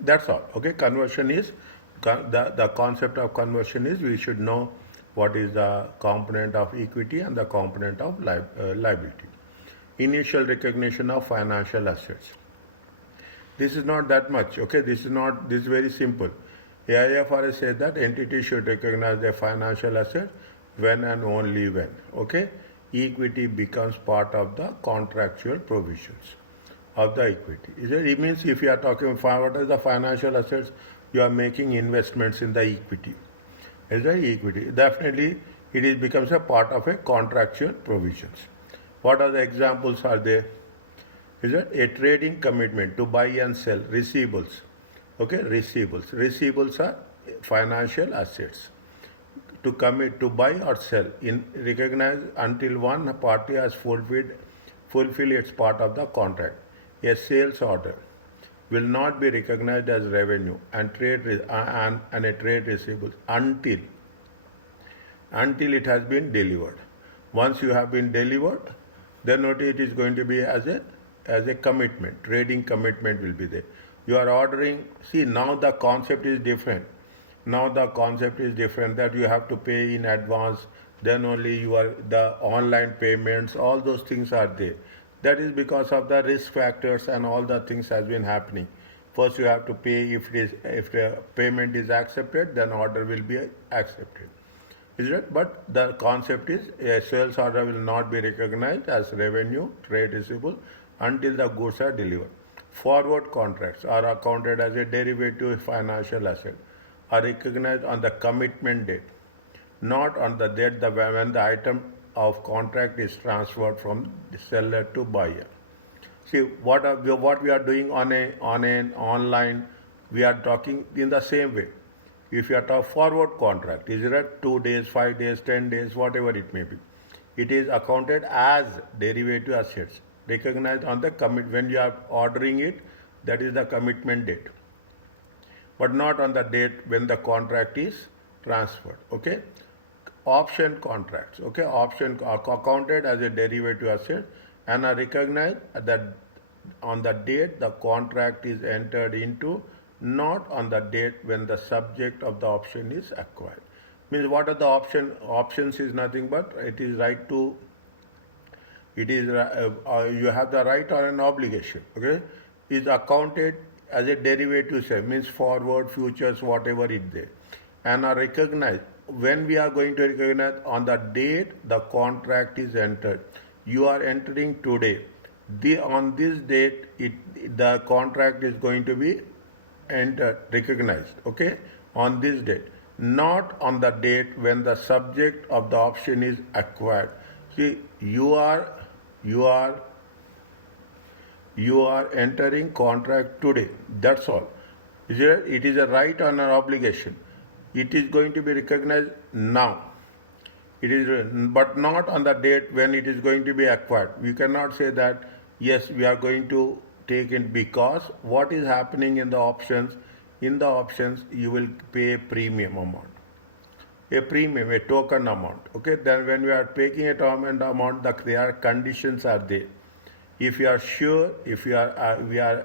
That's all. Okay, conversion is the concept of conversion is we should know what is the component of equity and the component of liability. Initial recognition of financial assets. This is not that much. Okay, this is very simple. IFRS says that entity should recognize their financial assets when and only when. Okay, equity becomes part of the contractual provisions of the equity. It means if you are talking about what is the financial assets, you are making investments in the equity. Is the equity definitely becomes a part of a contractual provisions. What are the examples are there? Is it a trading commitment to buy and sell receivables? Okay, receivables are financial assets. To commit to buy or sell in recognize until one party has fulfilled its part of the contract. A sales order will not be recognized as revenue and a trade receivable until it has been delivered. Once you have been delivered, then it is going to be as a commitment. Trading commitment will be there. You are ordering. See, now the concept is different. Now the concept is different that you have to pay in advance. Then only the online payments. All those things are there. That is because of the risk factors and all the things has been happening. First, you have to pay. If the payment is accepted, then order will be accepted. Is it? But the concept is a sales order will not be recognized as revenue, trade receivable until the goods are delivered. Forward contracts are accounted as a derivative financial asset, are recognized on the commitment date, not on the date when the item of contract is transferred from the seller to buyer. See what we are doing on an online, we are talking in the same way. If you are talking forward contract, is it 2 days, 5 days, 10 days, whatever it may be, it is accounted as derivative assets, recognized on the commit when you are ordering it. That is the commitment date, but not on the date when the contract is transferred. Okay. Option contracts, okay, option are accounted as a derivative asset and are recognized that on the date the contract is entered into, not on the date when the subject of the option is acquired. Means what are the options is nothing but you have the right or an obligation. Okay, is accounted as a derivative share, means forward, futures, whatever it there, and are recognized when we are going to recognize on the date the contract is entered. You are entering today. On this date, the contract is going to be recognized. Okay, on this date, not on the date when the subject of the option is acquired. See, you are entering contract today. That's all. It is a right and an obligation. It is going to be recognized now. It is, but not on the date when it is going to be acquired. We cannot say that yes, we are going to take it, because what is happening in the options? In the options, you will pay a premium amount, a token amount. Okay, then when we are taking a token amount, there are conditions are there. If you are sure, we are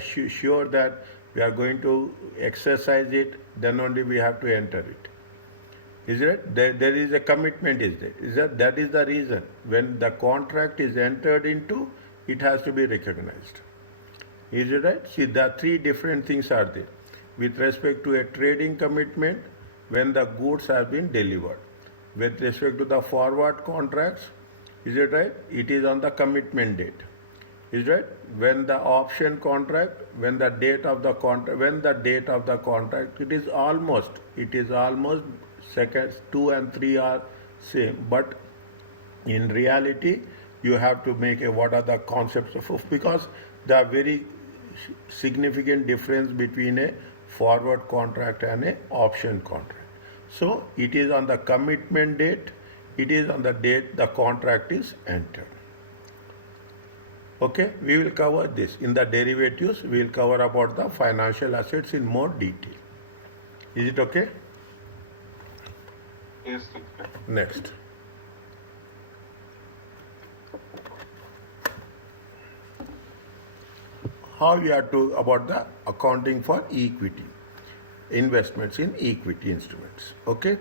sure that we are going to exercise it, then only we have to enter it. Is it? There is a commitment is there. That is the reason. When the contract is entered into, it has to be recognized. Is it right? See, the three different things are there. With respect to a trading commitment, when the goods have been delivered. With respect to the forward contracts, is it right? It is on the commitment date. Is right? When the option contract, when the date of the contract, it is almost seconds 2 and 3 are same, but in reality you have to make what are the concepts of, because there are very significant difference between a forward contract and a option contract. So it is on the commitment date, it is on the date the contract is entered. Okay, we will cover this in the derivatives. We will cover about the financial assets in more detail. Is it okay? Yes, sir. Next. how you have to about the accounting for equity, investments in equity instruments. Okay.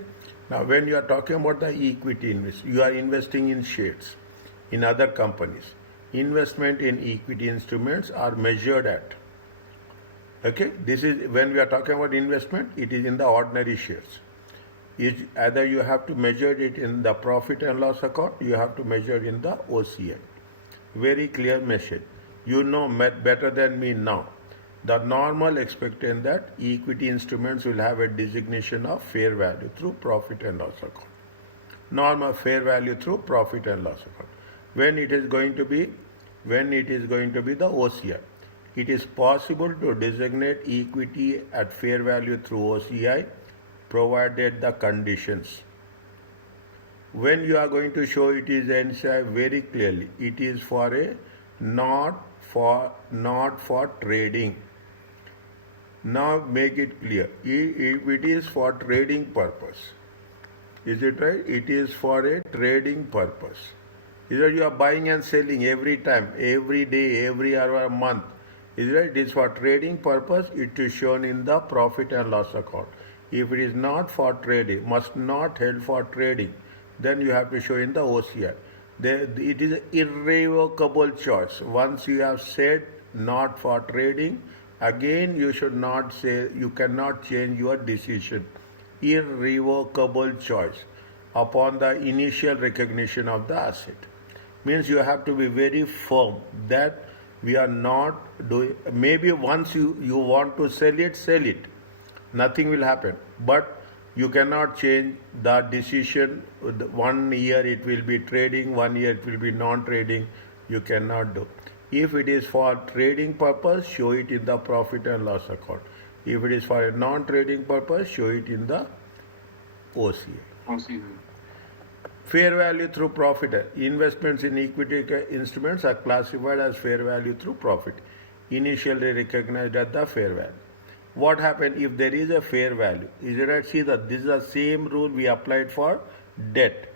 Now, when you are talking about the equity invest, you are investing in shares in other companies. Investment in equity instruments are measured at. Okay, this is when we are talking about investment, it is in the ordinary shares. Either you have to measure it in the profit and loss account, you have to measure in the OCI. Very clear message. You know better than me now. The normal expectation that equity instruments will have a designation of fair value through profit and loss account. Normal fair value through profit and loss account. When it is going to be the OCI. It is possible to designate equity at fair value through OCI provided the conditions. When you are going to show it is NCI very clearly, it is for a not for trading. Now make it clear. If it is for trading purpose, is it right? It is for a trading purpose. Either you are buying and selling every time, every day, every hour, month. Is it right? It is for trading purpose. It is shown in the profit and loss account. If it is not for trading, must not held for trading, then you have to show in the OCI. It is an irrevocable choice. Once you have said not for trading, again you should not say, you cannot change your decision. Irrevocable choice upon the initial recognition of the asset. Means you have to be very firm that we are not doing, maybe once you want to sell it, nothing will happen. But you cannot change the decision. 1 year it will be trading, 1 year it will be non-trading. You cannot do. If it is for trading purpose, show it in the profit and loss account. If it is for a non-trading purpose, show it in the OCI. Fair value through profit. Investments in equity instruments are classified as fair value through profit, initially recognized at the fair value. What happens if there is a fair value? Is it right? See that this is the same rule we applied for debt.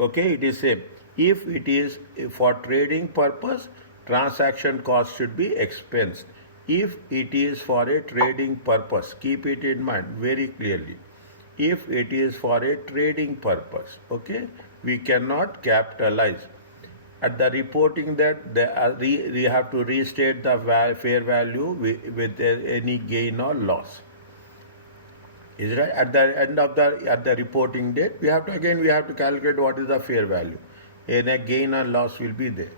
Okay, it is same. If it is for trading purpose, transaction cost should be expensed. If it is for a trading purpose, keep it in mind very clearly. If it is for a trading purpose, okay, we cannot capitalize. At the reporting that we have to restate the fair value with any gain or loss. Is right? At the end of the reporting date, we have to calculate what is the fair value. And a gain or loss will be there.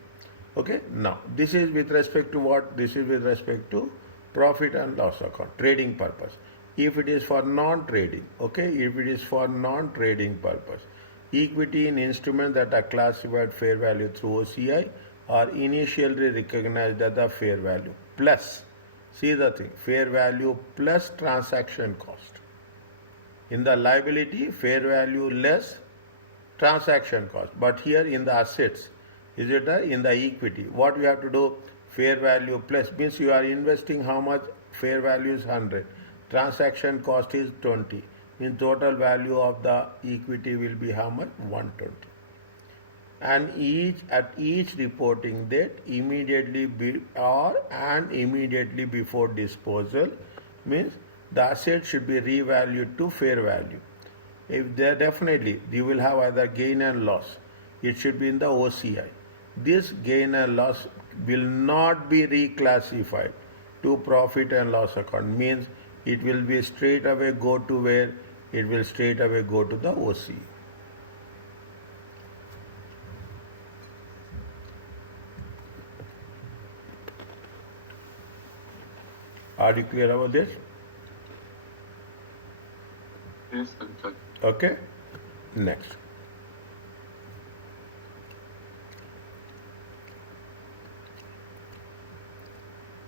Okay. Now this is with respect to what? This is with respect to profit and loss account, trading purpose. If it is for non-trading, okay, if it is for non-trading purpose, equity in instruments that are classified fair value through OCI are initially recognized as the fair value plus, see the thing, fair value plus transaction cost. In the liability, fair value less transaction cost. But here in the assets, is it in the equity? What we have to do? Fair value plus means you are investing how much? Fair value is 100. Transaction cost is 20. In total value of the equity will be how much? 120. And at each reporting date, immediately before disposal, means the asset should be revalued to fair value. If there definitely you will have either gain and loss, it should be in the OCI. This gain and loss will not be reclassified to profit and loss account. Means it will be straight away go to where? It will straight away go to the OC. Are you clear about this? Yes, sir. Okay. Next.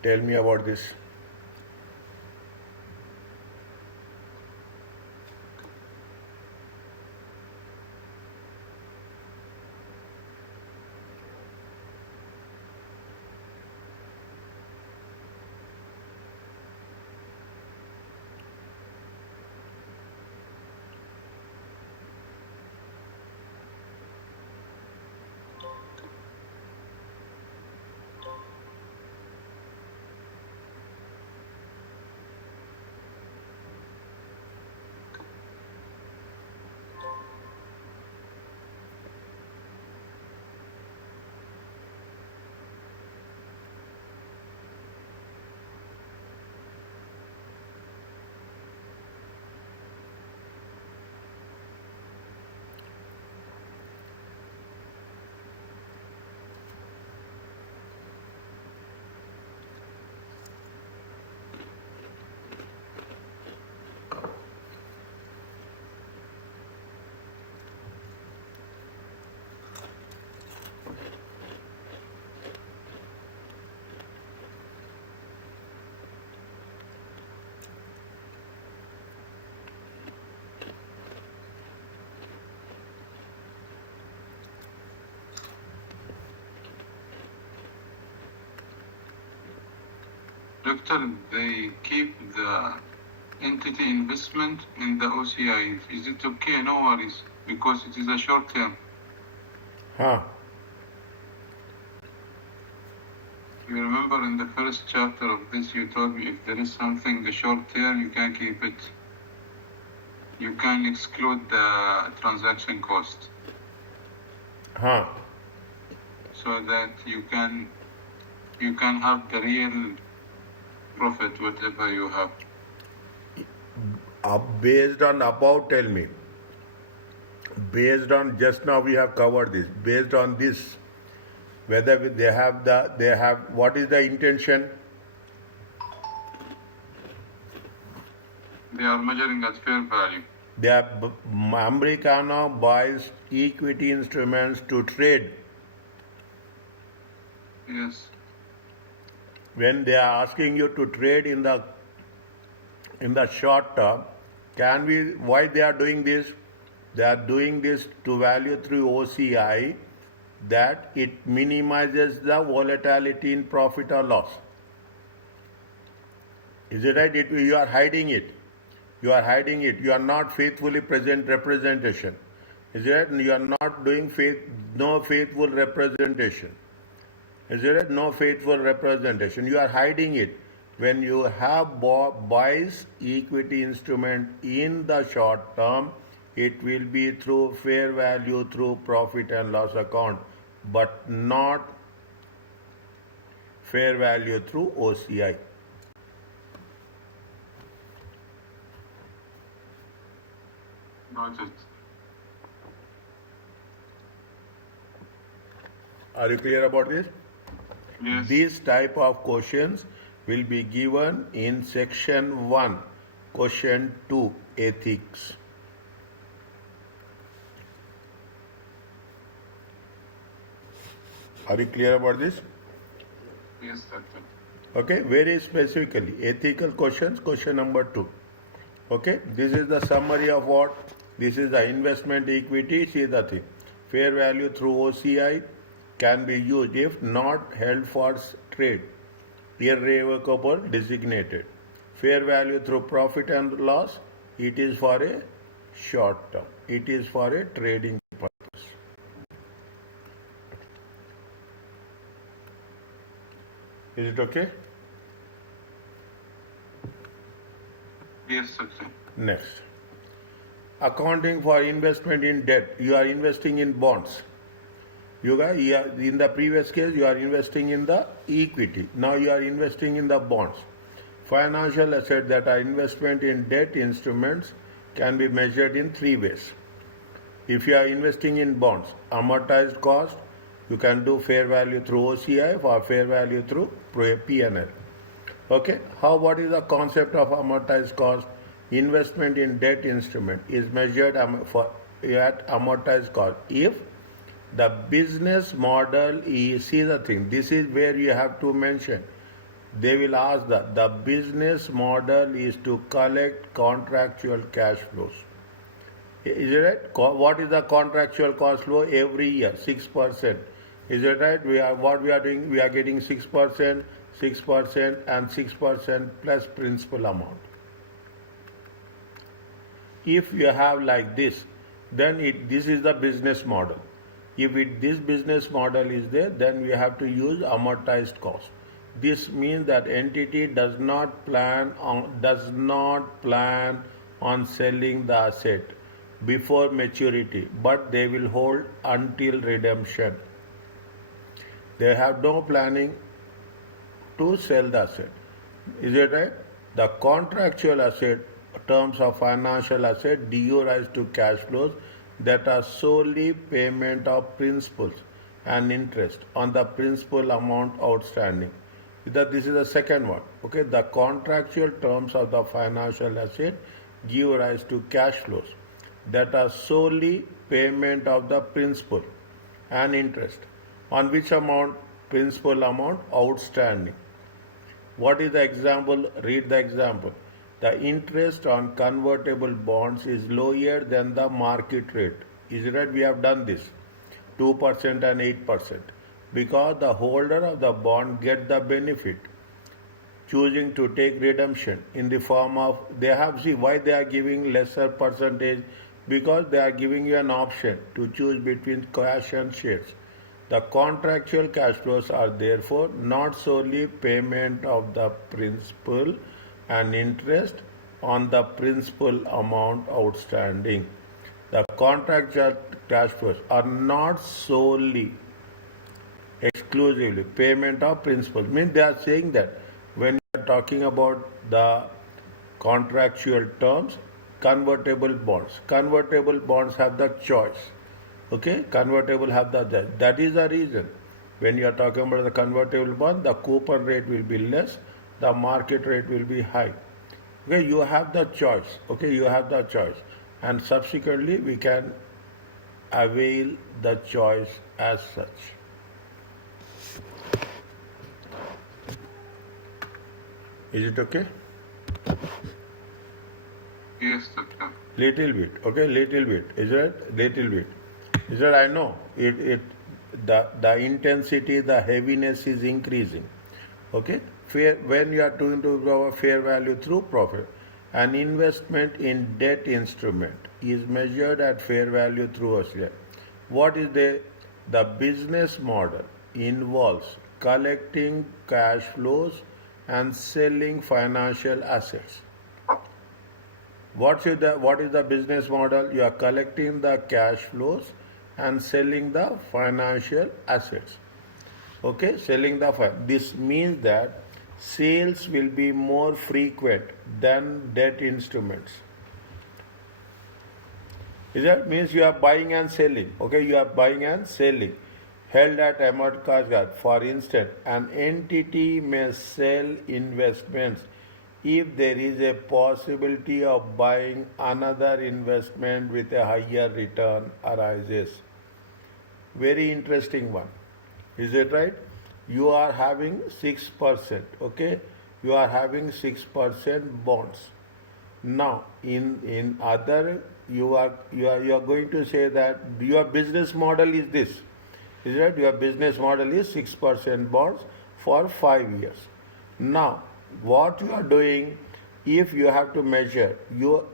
Tell me about this. Doctor, they keep the entity investment in the OCI. Is it okay? No worries, because it is a short term. Huh? You remember in the first chapter of this, you told me if there is something short term, you can keep it. You can exclude the transaction cost, Huh? so that you can have the real profit, whatever you have. Based on above, tell me. Based on just now we have covered this. Based on this, whether they have what is the intention? They are measuring at fair value. Americano buys equity instruments to trade. Yes. When they are asking you to trade in the short term, why they are doing this? They are doing this to value through OCI, that it minimizes the volatility in profit or loss. Is it right? You are hiding it. You are hiding it. You are not faithfully present representation. Is it right? You are not doing no faithful representation. Is it right? No faithful representation. You are hiding it. When you have buys equity instrument in the short term, it will be through fair value through profit and loss account, but not fair value through OCI. Noted. Are you clear about this? Yes. These type of questions will be given in section 1, question 2, ethics. Are you clear about this? Yes, doctor. Okay, very specifically, ethical questions, question number 2. Okay, this is the summary of what? This is the investment equity. See the thing. Fair value through OCI can be used if not held for trade. Irrevocable designated. Fair value through profit and loss, it is for a short term. It is for a trading purpose. Is it okay? Yes, doctor. Next. Accounting for investment in debt. You are investing in bonds. In the previous case, you are investing in the equity. Now you are investing in the bonds. Financial assets that are investment in debt instruments can be measured in 3 ways. If you are investing in bonds, amortized cost, you can do fair value through OCI or fair value through P&L. Okay, what is the concept of amortized cost? Investment in debt instrument is measured at amortized cost if the business model is, see the thing, this is where you have to mention. They will ask that the business model is to collect contractual cash flows. Is it right? What is the contractual cash flow every year? 6%. Is it right? We are doing? We are getting 6%, 6%, and 6% plus principal amount. If you have like this, then this is the business model. If this business model is there, then we have to use amortized cost. This means that entity does not plan on selling the asset before maturity, but they will hold until redemption. They have no planning to sell the asset. Is it right? The contractual asset, terms of financial asset, due rise to cash flows that are solely payment of principals and interest on the principal amount outstanding. This is the second one. Okay, the contractual terms of the financial asset give rise to cash flows that are solely payment of the principal and interest on which amount? Principal amount outstanding. What is the example? Read the example. The interest on convertible bonds is lower than the market rate. Is it right? We have done this. 2% and 8%. Because the holder of the bond get the benefit. choosing to take redemption in the form of, they have, see why they are giving lesser percentage, because they are giving you an option to choose between cash and shares. The contractual cash flows are therefore not solely payment of the principal and interest on the principal amount outstanding. The contractual cash flows are not solely, exclusively payment of principal. Means they are saying that when you are talking about the contractual terms, convertible bonds have the choice. Okay, convertible have the choice. That is the reason when you are talking about the convertible bond, the coupon rate will be less, the market rate will be high. Okay, you have the choice. Okay, you have the choice, and subsequently we can avail the choice as such. Is it okay? Yes, doctor. Little bit, okay, little bit. Is it little bit? Is that I know the intensity, the heaviness is increasing. Okay, when you are doing to our fair value through profit, an investment in debt instrument is measured at fair value through OCI. What is the business model involves collecting cash flows and selling financial assets. What is the business model? You are collecting the cash flows and selling the financial assets. Okay, selling the this means that sales will be more frequent than debt instruments. That means you are buying and selling. Okay, you are buying and selling. Held at amortized. For instance, an entity may sell investments if there is a possibility of buying another investment with a higher return arises. Very interesting one. Is it right? You are having 6%. Okay, you are having 6% bonds. Now, in other, you are going to say that your business model is this. Is that your business model is 6% bonds for 5 years. Now, what you are doing, if you have to measure, you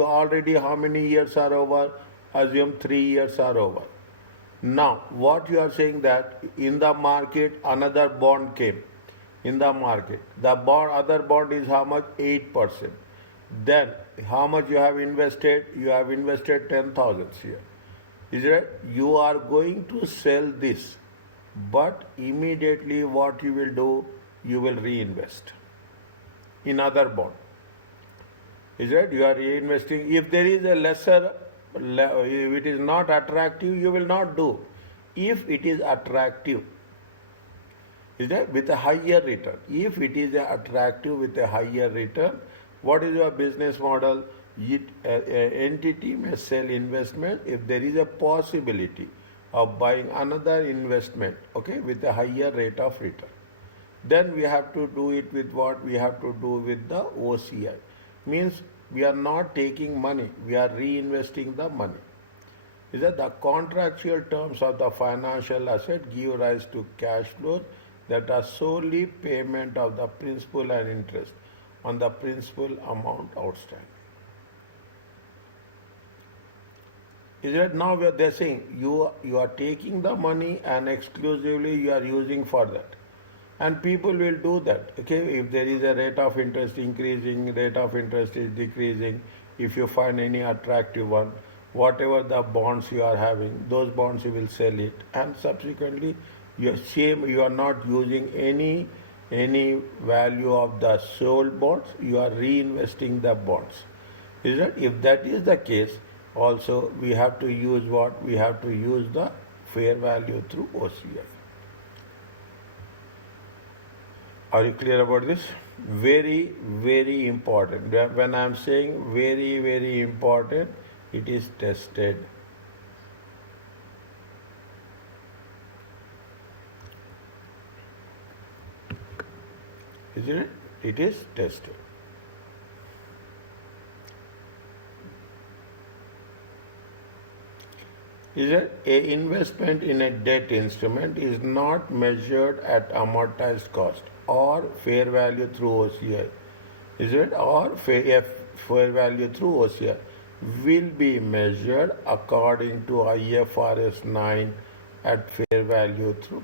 already, how many years are over? Assume 3 years are over. Now, what you are saying that in the market another bond came. In the market, the other bond is how much? 8%. Then how much you have invested? You have invested 10,000 here. Is it? You are going to sell this, but immediately what you will do? You will reinvest in other bond. Is it? You are reinvesting. If there is a lesser, if it is not attractive, you will not do. If it is attractive, is that with a higher return? If it is attractive with a higher return, what is your business model? Entity may sell investment if there is a possibility of buying another investment, okay, with a higher rate of return. Then we have to do it with what? We have to do with the OCI. Means we are not taking money, we are reinvesting the money. Is that the contractual terms of the financial asset give rise to cash flows that are solely payment of the principal and interest on the principal amount outstanding. Is that now they're saying you are taking the money and exclusively you are using for that. And people will do that. Okay, if there is a rate of interest increasing, rate of interest is decreasing, if you find any attractive one, whatever the bonds you are having, those bonds you will sell it, and subsequently you are not using any value of the sold bonds, you are reinvesting the bonds. Is that? If that is the case, also we have to use what? We have to use the fair value through OCI. Are you clear about this? Very, very important. When I am saying very, very important, it is tested. Isn't it? It is tested. Is that an investment in a debt instrument is not measured at amortized cost or fair value through OCI? Is it or fair value through OCI will be measured according to IFRS 9 at fair value through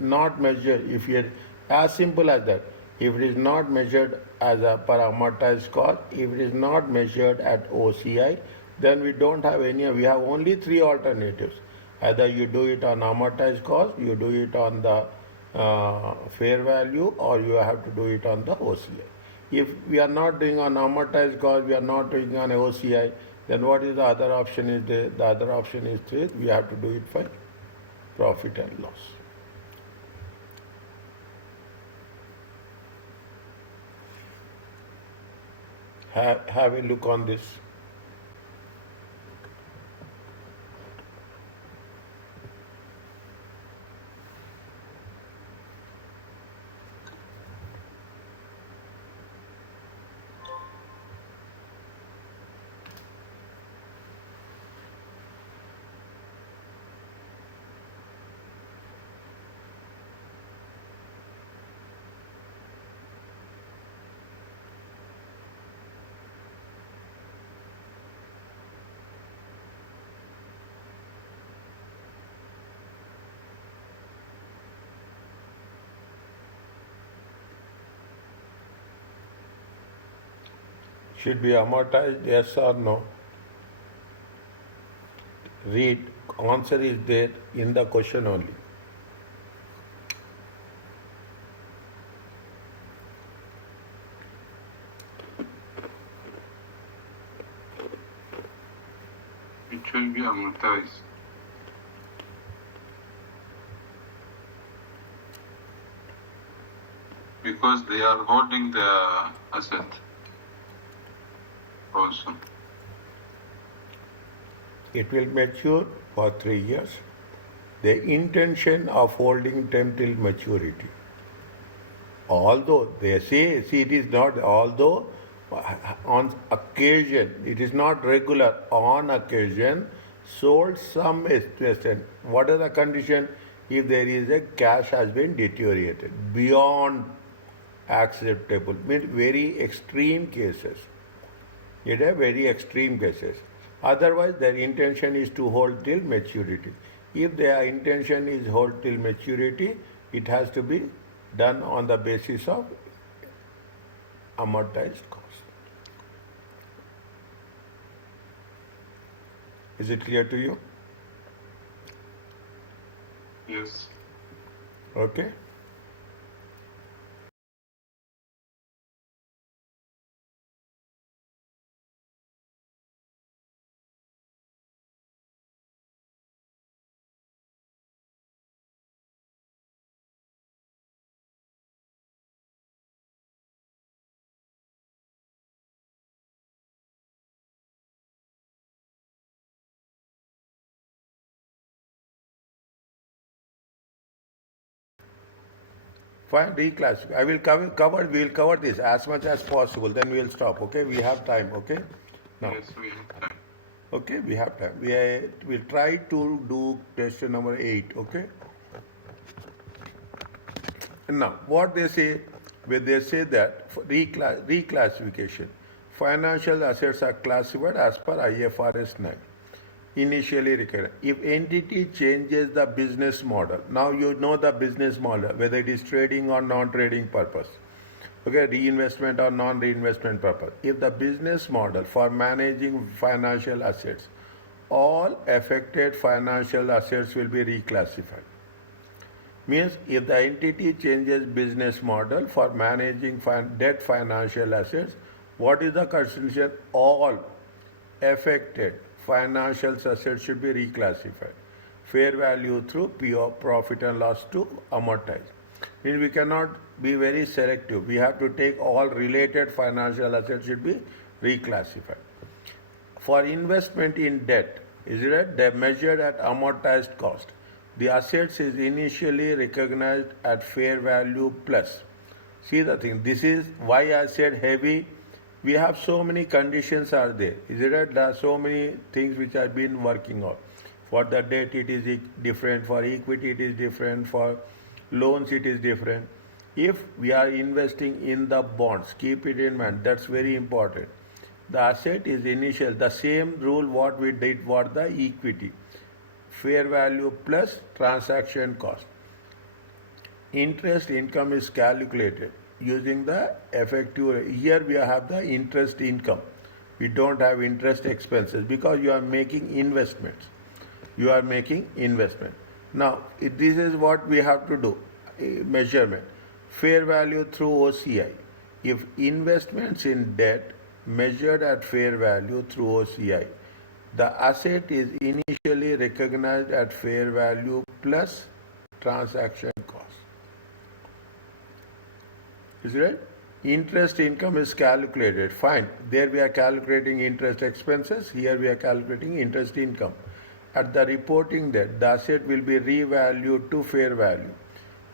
not measured if you as simple as that. If it is not measured as a per amortized cost, if it is not measured at OCI, then we don't have any. We have only three alternatives. Either you do it on amortized cost, you do it on the fair value, or you have to do it on the OCI. If we are not doing on amortized cost, we are not doing on OCI, then what is the other option is there? The other option is this, we have to do it for profit and loss. Have a look on this. Should be amortized, yes or no? Read, answer is there in the question only. It will be amortized. Because they are holding the asset also. It will mature for 3 years. The intention of holding them till maturity. Although they say, see, it is not, although on occasion, it is not regular, on occasion, sold some extent. What is the condition? If there is a cash has been deteriorated beyond acceptable, means very extreme cases. It is very extreme cases. Otherwise, their intention is to hold till maturity. If their intention is hold till maturity, it has to be done on the basis of amortized cost. Is it clear to you? Yes. Okay. Fine, reclassify. I will we will cover this as much as possible, then we will stop, okay? We have time, okay? Now, Yes, we have time. okay, we have time. We'll try to do question number 8, okay? Now, what they say, when they say that for reclassification, financial assets are classified as per IFRS 9. Initially recognized. If entity changes the business model, now you know the business model, whether it is trading or non-trading purpose, okay, reinvestment or non-reinvestment purpose. If the business model for managing financial assets, all affected financial assets will be reclassified. Means if the entity changes business model for managing debt financial assets, what is the constitution? All affected financial assets should be reclassified. Fair value through profit and loss to amortize. Means we cannot be very selective. We have to take all related financial assets should be reclassified. For investment in debt, is it they measured at amortized cost. The assets is initially recognized at fair value plus. See the thing. This is why I said heavy. We have so many conditions are there. Is it right? There are so many things which have been working on. For the debt it is different, for equity it is different, for loans it is different. If we are investing in the bonds, keep it in mind, that's very important. The asset is initial, the same rule what we did for the equity. Fair value plus transaction cost. Interest income is calculated using the effective. Here we have the interest income. We don't have interest expenses because you are making investments. You are making investment. Now, this is what we have to do. Measurement. Fair value through OCI. If investments in debt measured at fair value through OCI, the asset is initially recognized at fair value plus transaction cost. Is it right? Interest income is calculated. Fine. There we are calculating interest expenses. Here we are calculating interest income. At the reporting date, the asset will be revalued to fair value.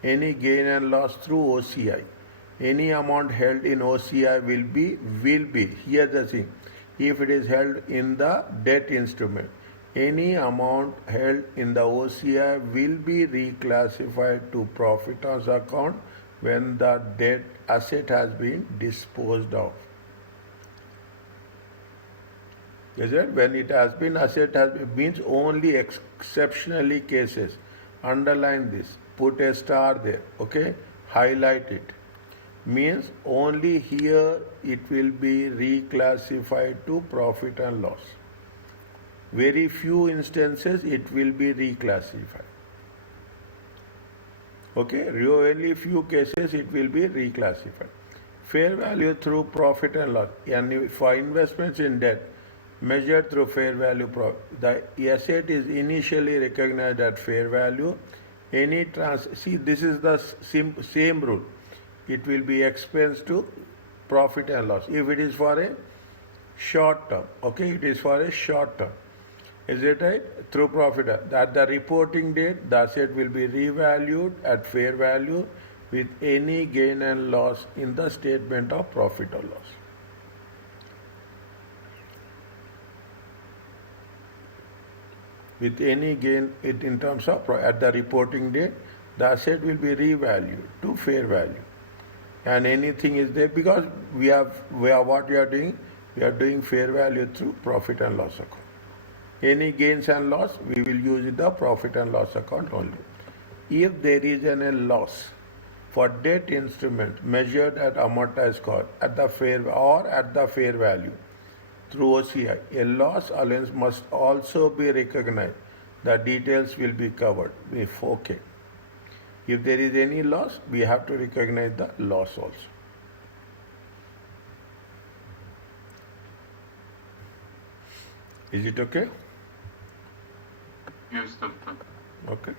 Any gain and loss through OCI. Any amount held in OCI will be. Here's the thing. If it is held in the debt instrument, any amount held in the OCI will be reclassified to profit and loss account when the debt asset has been disposed of. Is it? When it has been means only exceptionally cases. Underline this. Put a star there. Okay? Highlight it. Means only here it will be reclassified to profit and loss. Very few instances it will be reclassified. Okay? Only few cases it will be reclassified. Fair value through profit and loss. And for investments in debt, measured through fair value, the asset is initially recognized at fair value. See, this is the same rule. It will be expense to profit and loss. If it is for a short term, okay, it is for a short term. Is it right? Through profit. At the reporting date, the asset will be revalued at fair value with any gain and loss in the statement of profit or loss. With any gain in terms of at the reporting date, the asset will be revalued to fair value. And anything is there because what we are doing? We are doing fair value through profit and loss account. Any gains and loss, we will use the profit and loss account only. If there is a loss for debt instrument measured at amortized cost at the fair value through OCI, a loss allowance must also be recognized. The details will be covered. Okay. If there is any loss, we have to recognize the loss also. Is it okay? Yes, doctor. Okay.